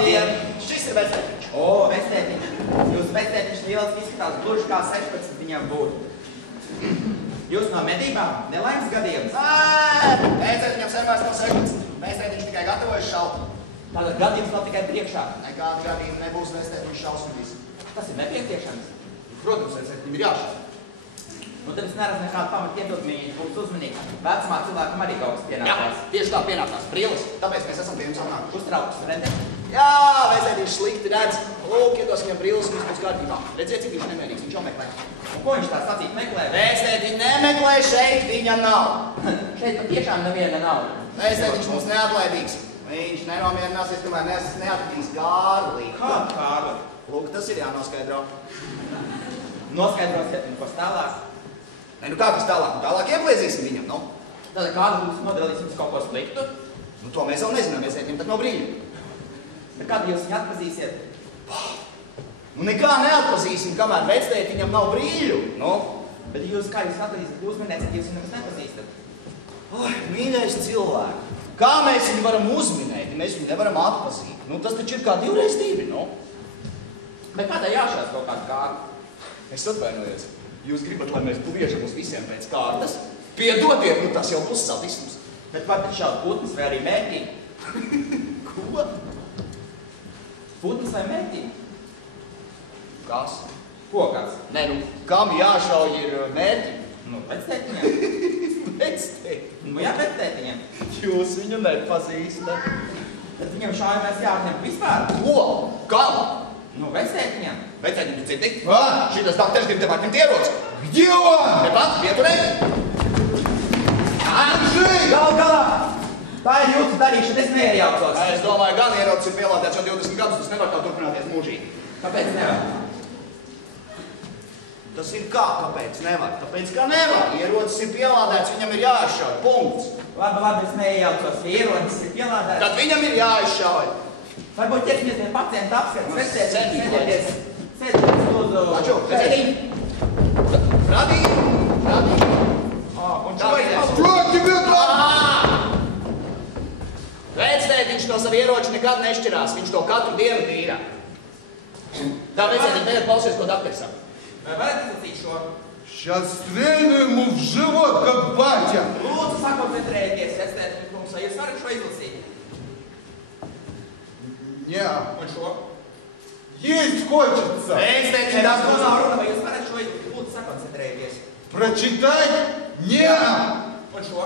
Labdien! Šis ir vectētiņš. O, vectētiņš. Jūs vectētiņš lieliski izskatās, gluži kā 16 viņam būtu. Jūs no medībām? Nelaimes gadījums? Vectētiņam sarmās nav 16. Vectētiņš tikai gatavojas šaut. Tātad gadījums nav tikai priekšā. Nekāda gadījuma nebūs, vectētiņš šaus un visu. Tas ir nepieciešams. Protams, vectētiņam ir jāšaut. Nu, tad es neredzu nekādu pamatu iedodmīgi, būs uzmanīgi. Vecumā cilvēkam arī kaut kas pienākās. Jā, tieši tā pienākās. Brīlis. Tāpēc mēs esam pie jums runājuši. Uztrauks, redzi? Jā, vectētiņš slikti redz. Lūk, iedos viņam brīlis un viss būs kārtībā. Redziet, cik viņš nemērīgs, viņš jau meklē. Un ko viņš tā sacīt meklē? Vectētiņ nemeklē, šeit viņa nav. Šeit patiešām neviena nav. Vectētiņš mums neatlaidīgs. Viņš nenomierināsies, kamēr neatradīs Kārli. Kādu Kārli? Lūk, tas ir jānoskaidro. Noskaidrosiet, un kas tālāk? Nē, nu kā tas tālāk? Nu, tālāk ieplēzīsim viņam, nu? Tātad kādu mums nodalīsim uz kaut ko sliktu? Nu, to mēs vēl nezinām, mēs ētim tak no brīļa. Bet kādu jūs viņu atpazīsiet? Nu, nekā neatpazīsim, kamēr vectētiņam nav brīļu, nu? Bet jūs, kā jūs atpazīsiet, uzminēsiet, ja jūs viņu nepazīstat? Ai, mīļais cilvēks, kā mēs viņu varam uzminēt, ja mēs viņu nevaram atpazīt? Nu, tas taču ir kā 2 reiz 2, nu? Bet kādai jāšās kaut kādu kārtu? Es atvainojos. Jūs gribat, lai mēs biežam uz visiem pēc kārtas? Piedodiet, nu tas jau būs sadisms. Bet var taču šādu putnas vai arī mērķi? Ko? Putnas vai mērķi? Kas? Ko kas? Nē, nu, kam jāšauj ir mērķi? Nu, vectētiņiem. Vectētiņam? Nu, jā, vectētiņiem. Jūs viņu nepazīstat. Tad viņam šājumēs jāatņem vispār. Ko? Kam? Nu, vectētiņiem. Vectētiņam, tu dzirdi? Šitas dakteris grib tev atņemt ieroci. Где он? Tepat, pieturēt. Gal galā! Tā ir jūsu darīšana, es neiejaucos. Es domāju, gan ierocis ir pielādēts jau 20 gadus, tas nevar tā turpināties mūžīgi. Kāpēc nevar? Tas ir kā, kāpēc nevar? Tāpēc, ka nevar. Ierocis ir pielādēts, viņam ir jāizšauj. Punkts. Labi, es neiejaucos. Ja ierocis ir pielādēts. Tad viņam ir jāizšauj. Varbūt ķersimies pie pacienta apskats. Sēdieties, lūdzu. Taču, vecētiņ. Radī. Un šojies. Что тебе там? Vectētiņš no savu ieroču nekad nešķirās. Viņš to katru dienu tīrā. Tā, vecētiņ, tagad klausies, ko dakteris saka. Vai varat izlasīt šo? Сейчас стрельну ему в живот, как батя. Lūdzu, sakoncentrējieties, vectētiņ kungs, vai jūs varat šo izlasīt? Не, Un šo? есть хочется. Vectētiņ, Tas to nav runa, vai jūs varat šo izlasīt? Lūdzu, sakoncentrējieties. Прочитать? Не, Un šo?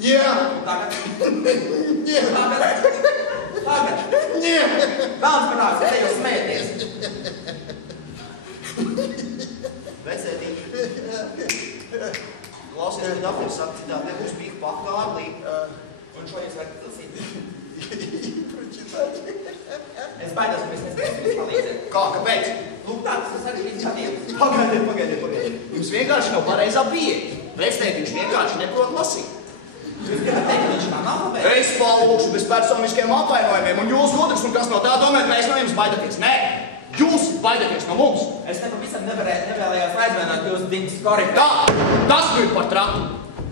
не, Un tagad? не, Tagad? не. Vēlams panāks, ka te jūs smējaties. Vecētiņ. Klausies, ko dakteris saka, citādi nebūs bija pakārlī. Un šo jūs varat izlasīt? Прочитать. Es baidos, ka mēs nespēsim jums palīdzēt. Kā, kāpēc? Lūk, tāds ir sarežģīts gadījums. Pagaidiet. Jums vienkārši nav pareizā pieeja. Vectētiņš vienkārši neprot lasīt. Jūs gribat teikt, ka viņš nav analfabēts? Es palūkšu bez personiskiem apvainojumiem, un jūs otrs, un kas no tā domājat, mēs no jums baidaties. Nē, jūs baidaties no mums. Es nepavisam nevēlējos aizvainot jūs dintas korifē. Tā, tas ir par tratu.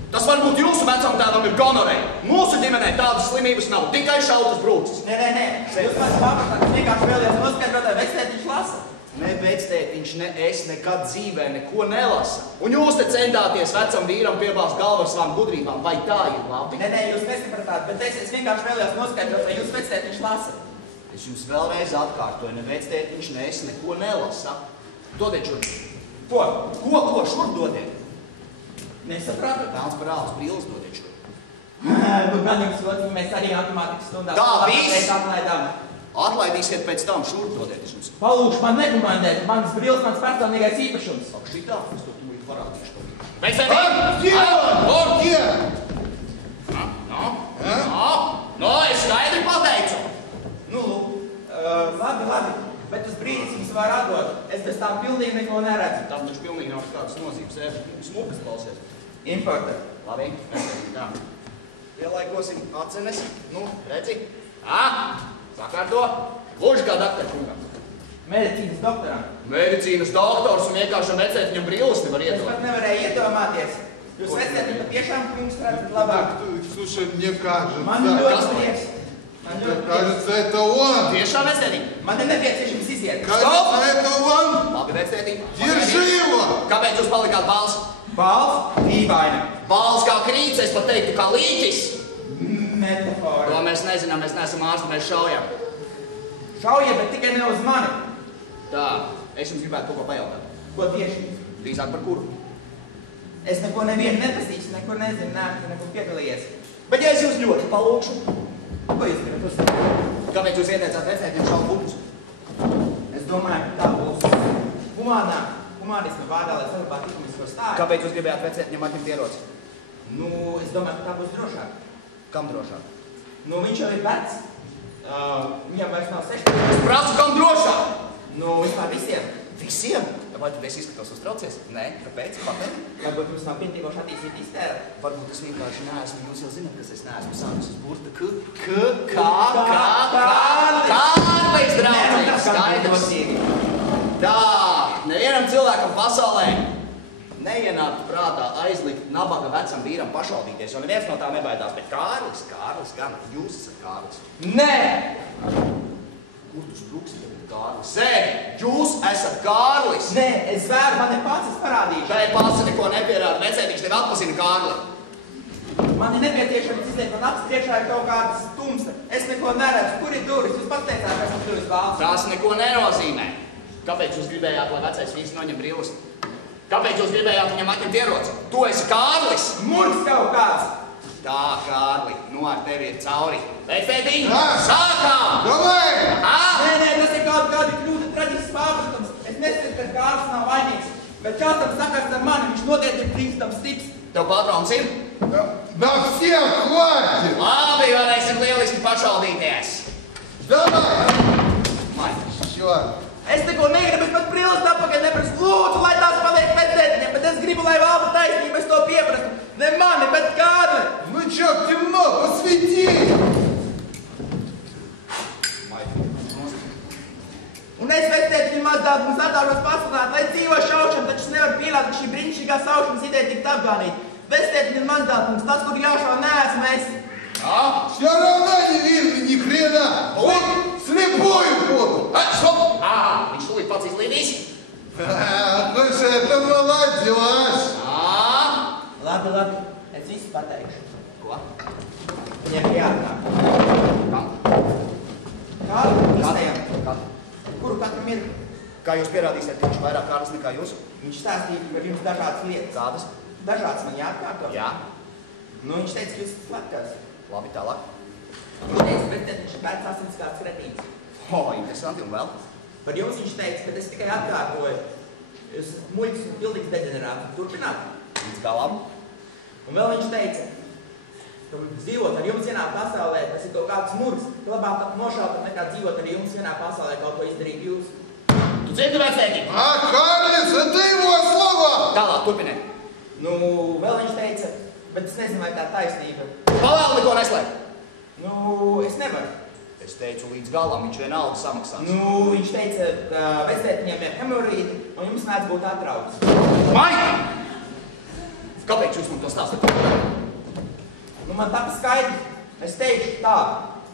Tas varbūt jūsu vecumtēvam ir gonorei. Mūsu ģimenē tādas slimības nav, tikai šautas brūces. Nē. Jūs man pārpratāt, ka vienkārši vēlējos noskaidrot, vai vectētiņš lasa. Ne vectētiņš, ne es nekad dzīvē neko nelasa. Un jūs te centāties vecam vīram piebāzt galvu ar savām gudrībām. Vai tā ir labi? Nē, jūs nesapratāt, bet es vienkārši vēlējos noskaidrot, vai jūs vectētiņš lasa. Es jums vēlreiz atkārtoju, ne vectētiņš, ne es neko nelasa. Dodiet šurp. Ko? Ko šurp dodiet? Nesapratu? Tāns par ālas brīles dodiet šurp. Nu, gan jums ļoti, mēs arī matemātikas stundā. Tā, viss! Atlaidām. Atlaidīsiet pēc tam, šurp dodiet es jums. Palūkšu man nekomandēt, manas brīles mans personīgais īpašums. Ak, šitā, es to tūlīt parādīšu to vīru. Где он? Где? No, es skaidri pateicu. Nu, labi, bet uz brīdis jums var atdot. Es bez tām pilnīgi neko neredzu. Tas taču pilnīgi nav kādas nozīmes. Smukas klausies. Importa. Labi, tā. Pielaikosim acenes. Nu, redzi? Sakārto. Gluži kā dakteris kungam. Medicīnas doktoram. Medicīnas doktors un vienkārši ar vecētiņam brīles nevar Es iedot. pat nevarēju iedomāties. Jūs vecētiņu patiešām kungs redzat labāk. Слушай, мне кажется. Man ļoti prieks. Кажется, это он. Tiešām, vectētiņ? Man ir nepieciešams iziet. Кажется, это он. Labi, vectētiņ. Держи его. Kāpēc jūs palikāt bals? Balss, dīvaina. Bals kā krīts, es pat teiktu, kā līķis. Metafora. To mēs nezinām, mēs neesam ārsti, mēs šaujam. Šaujiet, bet tikai ne uz mani. Tā, es jums gribētu kaut ko pajautāt. Ko tieši? Drīzāk par kuru? Es neko nevienu nepazīstu, nekur nezinu, neesmu nekur piedalījies. Bet ja es jūs ļoti palūkšu, Ko jūs gribat uzstāstīt? kāpēc jūs ieteicāt vecētiņu šaubu burtus? Es domāju, ka tā būs humānisma vārdā, lai saglabātu likumisko stāju. Kāpēc jūs gribējāt vecētiņam atņemt ieroci? Nu, es domāju, ka tā būs drošāk. Kam drošāk? Nu, viņš jau ir vecs. Viņam vairs nav 16. Es prasu, kam drošāk? Nu, vispār visiem. Visiem? Vai tad es izskatos uztraucies? Nē, kāpēc? Pateikt? Varbūt jums nav pietiekoši attīstīta iztēle. Varbūt es vienkārši neesmu, jūs jau zināt, kas es neesmu sākus uz burta. Kāpēc, draugi? Skaidrs. Tā, nevienam cilvēkam pasaulē neienāktu prātā aizlikt nabaga vecam vīram pašvaldīties, jo neviens no tā nebaidās, bet Kārlis gan, jūs esat Kārlis. Nē! Kur tu spruksi tagad, Kārlis? Sēdi, jūs esat Kārlis! Nē, es zvēru, man ir pats, es parādīšu. Šai pats neko nepierāda, vecētiņš tevi atpazina Kārli. Man ir nepieciešams izliekt, man acis priekšā ir kaut kādas tumsa. Es neko neredzu, kur ir durvis, jūs pats teicāt, kas ir durvis valsts. Tas neko nenozīmē. Kāpēc jūs gribējāt, lai vecais vīrs noņem brīvus? Kāpēc jūs gribējāt viņam atņemt ieroci? Tu esi Kārlis! Murgs kaut kāds! Tā, Kārli, nu ar tevi ir cauri. Vecētiņ, Jā. sākām! Давай. Nē, tas ir kādi kļūda traģisks pārpratums. Es neskatu, ka Kārlis nav vainīgs. Bet kāds tam sakars ar mani, viņš noteikti ir trīkstams tips. Tev patrons ir? На всех хватит. Labi, varēsim lieliski pašaldīties. Давай. Mai. Все. Es neko negribu, bet pat brilles atpakaļ neprasu. Lūdzu, lai tās paliek vecētiņiem, bet es gribu, lai valda taisnība, es to pieprastu. Ne mani, bet Kārli. Ну чё, темно, посвети. Mai. Un es vecētiņu mazdāt mums atdāvos pasludināt, lai dzīvo šaušana, taču es nevaru pieļaut, ka šī brīnišķīgā saušanas ideja tikt apgānīta. Vecētiņu mazdāt mums tas, kur jāšau, neesmu es. Jā? Все равно не видно ни хрена. Вот слепой буду. Stop! Viņš tūlīt pats izlīdīs. Слушай, это молодежь. Labi, es visu pateikšu. Ko? Viņam ir jāatnāk. Kam? Kārli, iztējam. Kam? Kuru katram ir? Kā jūs pierādīsiet, ka viņš vairāk Kārlis nekā jūs? Viņš stāstīja par jums dažādas lietas. Kādas? Dažādas man jāatkārto. Jā. Nu, viņš teica, ka jūs esat slepkavs. Labi, tālāk. Viņš teica, bet viņš ir bērns asins kāds kretīns. Interesanti, un vēl? Par jums viņš teica, bet es tikai atkārtoju. Jūs esat muļķis un pilnīgs deģenerāts. Turpināt. Līdz galam. Un vēl viņš teica, ka dzīvot ar jums vienā pasaulē, tas ir kaut kāds murgs, ka labāk nošautat nekā dzīvot ar jums vienā pasaulē, kaut ko izdarīt jūs. Tu dzirdi, vecētiņ? Карлис, это его слова. Tālāk, turpiniet. Nu, vēl viņš teica, bet es nezinu, vai tā taisnība. Pavēl neko neslēgt. Nu, es nevaru. Es teicu, līdz galam viņš vienalga samaksās. Nu, viņš teica, ka vecētiņiem ir hemorīdi, un jums mēdz būt atrauks. Maika! Kāpēc jūs man to stāstat? Nu, man tā skaidrs. Es teikšu tā,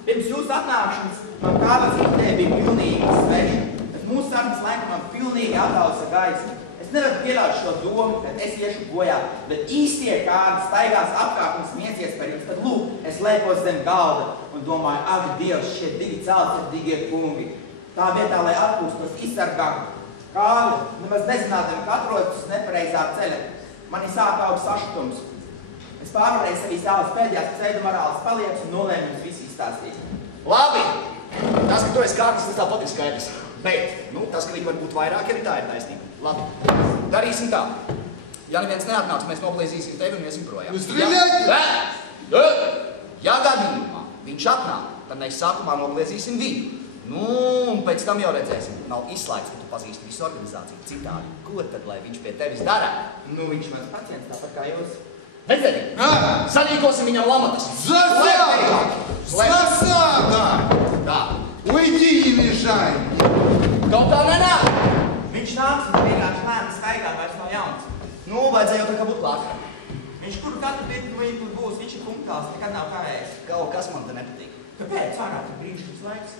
pirms jūsu atnākšanas man kādas ideja bija pilnīgi sveša. Bet mūsu sarunas laikam man pilnīgi atdausa gaismu. Es nevaru pieļaut šo domu, ka es iešu bojā, bet īstie kādi staigās apkārt un smieties par jums. Tad lūk, es lēpos zem galda un domāju, ak, Dievs, šie divi celtniecīgie kungi. Tā vietā, lai atpūstos, izsargātu Kārli, nemaz nezinādami, ka atrodas uz nepareizā ceļa. Mani sāk augt sašutums. Es pārvarēju savī savas pēdējās pseidomorālas paliekas un nolēmu jums visu izstāstīt. Labi! Tas, ka tu esi Kārlis, tas tāpat ir skaidrs. Bet, nu, tas, ka viņi var būt vairāk, arī tā ir taisnība. Labi, darīsim tā. Ja neviens neatnāks, mēs noplēzīsim tevi un iesim projām. Стреляйте! Ja gadījumā viņš atnāk, tad mēs sākumā noplēzīsim viņu. Nu, un pēc tam jau redzēsim. Nav izslēgts, ka tu pazīsti visu organizāciju citādi. Ko tad, lai viņš pie tevis dara? Nu, viņš mans pacients, tāpat kā jūs. Redzēsim! Sarīkosim viņam lamatas! Засада! Засада! Tā! Уйди, не мешай! Kaut kā nenāk! Viņš nāks un vienkārši lēma staigā vairs nav jauns. Nu, vajadzēja jau tā kā būt klāt. Viņš kuru katru pirku būs, viņš ir punktāls, nekad nav kavējis. Kaut kas man te nepatīk. Kāpēc? Ārā tur brīnišķīgs laiks.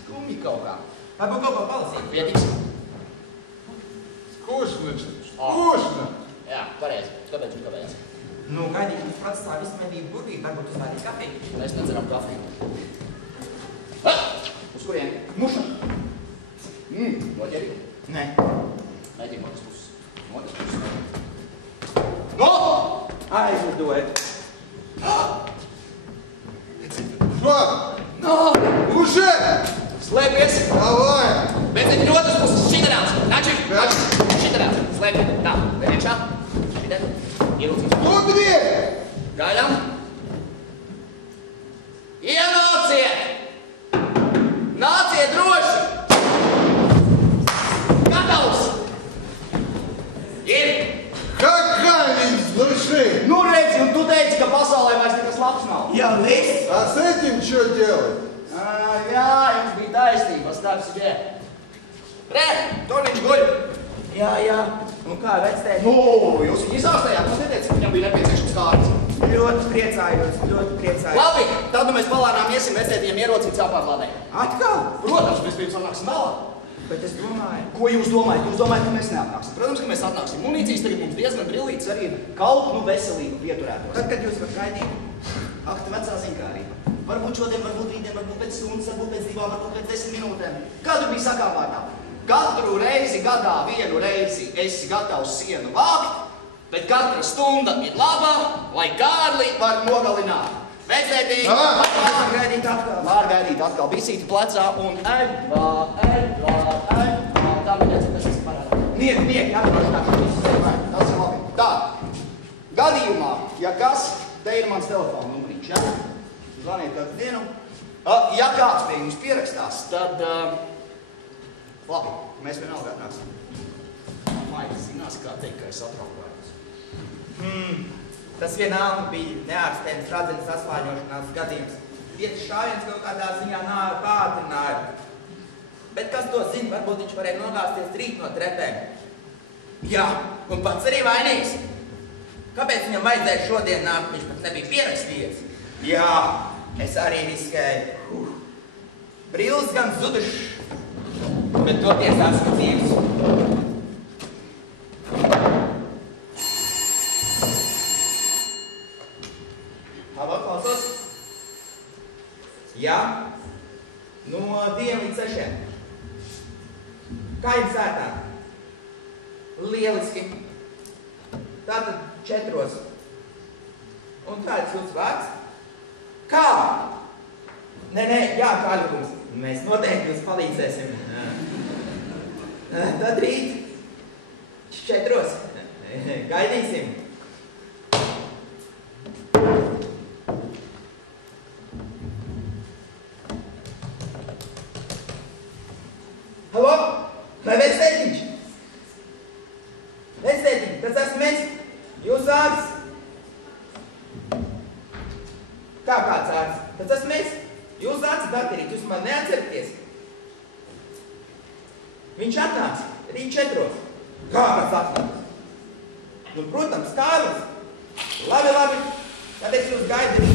Skumji kaut kā. Varbūt kaut ko palasīt. Pietiks? Скучно, скучно. Jā, pareizi. Kāpēc jūs kavējāt? Nu, gaidīt mums procesā visu medību burvību, varbūt uzvērīt kafiju. Mēs nedzeram kafiju. Uz kurien? Muša. Noķerīgi. Nē. Mēģinām otras puses. Otras puses. No! Aizlidojiet. Что? No! Уже! Slēpies! Давай! Beidziet no otras puses. Šitarāts! Nači! Šitarāts! Slēpiet! Tā, vienšā. Šitā. Ielūcīs. Кто дверь? Gaidām. Ienāciet! Nāciet droši! Gatavs! Ir! Как камень с души. Nu redzi, un tu teici, ka pasaulē vairs nekas labs nav. Jā, viss. А с этим что делать? Jā, jums bija taisnība, stāvs ir. Re, tur viņš guļ. Jā. Un kā vectēji? Nu, jūs viņu izārstējāt, mums neteicat, ka viņam bija nepieciešams kārtas. Ļoti priecājos. Labi, tad nu mēs palānām iesim vectētiem ierocīt jāpārlādē. Atkal? Protams, mēs pirms atnāksim tālāk. Bet es domāju. Ko jūs domājat? Jūs domājat, ka mēs neatnāksim? Protams, ka mēs atnāksim. Munīcijas tagad mums diezgan brillītas arī kalpu veselību pieturētos. Tad, kad jūs varat gaidīt? Ak, tu vecā zinkārība. Varbūt šodien, varbūt rītdien, varbūt pēc stundas, varbūt pēc 2, varbūt pēc 10 minūtēm. Kā tur bija sakām vārdā? Katru reizi gadā vienu reizi esi gatavs sienu vākt, bet katra stunda ir laba, lai Kārli var nogalināt. Vecētī, Var gaidīt atkal. var gaidīt atkal bisīti plecā un eļvā. Tā man teica, tas ir parādā. Nieki, atvainoši tā, ka viss ir vai. Tas ir labi. Tā, gadījumā, ja kas, te ir mans telefona numuriņš, ja? Zvaniet kādu dienu. Ja kāds pie jums pierakstās, tad, labi, mēs vienalga atnāksim. Maigi zinās, kā teikt, ka es atraukājos. Tas vienalga bija neārstējums radzenes saslāņošanās gadījums. Vietas šāviens kaut kādā ziņā nāve pātrināja. Bet kas to zina, varbūt viņš varēja nogāzties rīt no trepēm. Jā, un pats arī vainīgs. Kāpēc viņam vajadzēja šodien nākt, viņš pat nebija pierakstījies? Jā, es arī riskēju. Brilles gan zudušas, bet toties esmu dzīves. Halo, klausos? Jā, no 2 līdz 6. Kā jums ērtāk? Lieliski. Tātad 4. Un kāds jūsu vārds? Kā? Nē, jā, Kāļukums. Mēs noteikti jums palīdzēsim. Tad rīt 4. Gaidīsim. Halo? Vai vectētiņš? Vectētiņ, tas esmu es. Jūs ārsts? Kā kāds ārsts? Tas esmu es. Jūs ārsts dakterīt, jūs man neatceraties? Viņš atnāks rīt 4. Kā kāds atnāks? Nu, protams, Kārlis. Labi. Tad es jūs gaidu.